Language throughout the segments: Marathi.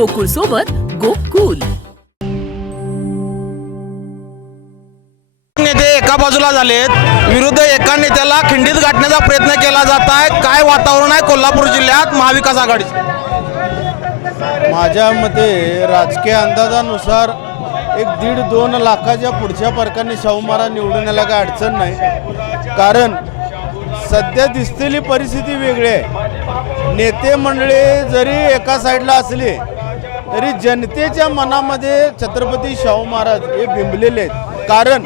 गोकुळ सोबत गोकुल. नेते एका बाजूला झालेत विरुद्ध एका नेत्याला खिंडीत गाठण्याचा प्रयत्न केला जात आहे काय वातावरण आहे कोल्हापूर जिल्ह्यात महाविकास आघाडीचं? माझ्या मते राजकीय अंदाजानुसार एक दीड दोन लाखाच्या पुढच्या फरकाने शाहू महाराज निवडून यायला काय अडचण नाही. कारण सध्या दिसलेली परिस्थिती वेगळी आहे. नेते मंडळी जरी एका साईडला असले तरी जनतेच्या मनामध्ये छत्रपती शाहू महाराज हे बिंबलेले आहेत. कारण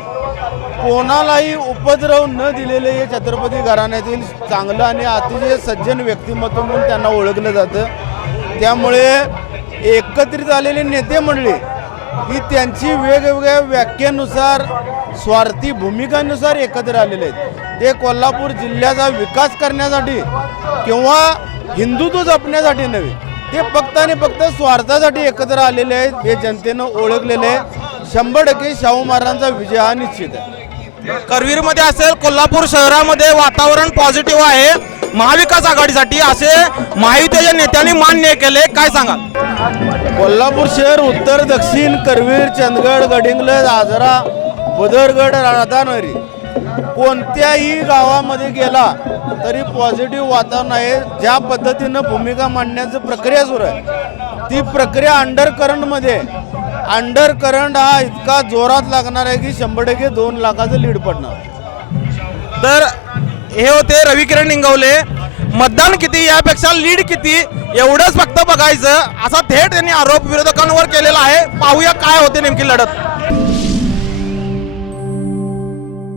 कोणालाही उपद्रव न दिलेले हे छत्रपती घराण्यातील चांगलं आणि अतिशय सज्जन व्यक्तिमत्व म्हणून त्यांना ओळखलं जातं. त्यामुळे एकत्रित आलेले नेते म्हणले की त्यांची वेगवेगळ्या व्याख्येनुसार स्वार्थी भूमिकांनुसार एकत्र आलेले आहेत. ते कोल्हापूर जिल्ह्याचा विकास करण्यासाठी किंवा हिंदुत्व जपण्यासाठी नव्हे ते फक्त आणि फक्त स्वार्थासाठी एकत्र आलेले आहेत. हे जनतेनं ओळखलेले आहे. शंभर टक्के शाहू महाराजांचा विजय हा निश्चित आहे. करवीरमध्ये असेल कोल्हापूर शहरामध्ये वातावरण पॉझिटिव्ह आहे. महाविकास आघाडीसाठी असे महायुतीच्या नेत्यांनी मान्य केले. काय सांगा कोल्हापूर शहर उत्तर दक्षिण करवीर चंदगड गडिंग्लज आजरा बुदरगड राधानगरी कोणत्याही गावामध्ये गेला तरी पॉझिटिव्ह वातावरण आहे. ज्या पद्धतीनं भूमिका मांडण्याची प्रक्रिया सुरू आहे. ती प्रक्रिया अंडर करंटमध्ये अंडर करंट हा इतका जोरात लागणार आहे की शंभर टक्के दोन लाखाचं लीड पडणार. तर हे होते रविकिरण निंगवले. मतदान किती यापेक्षा लीड किती एवढंच फक्त बघायचं. असा थेट त्यांनी आरोप विरोधकांवर केलेला आहे. पाहूया काय होते नेमकी लढत.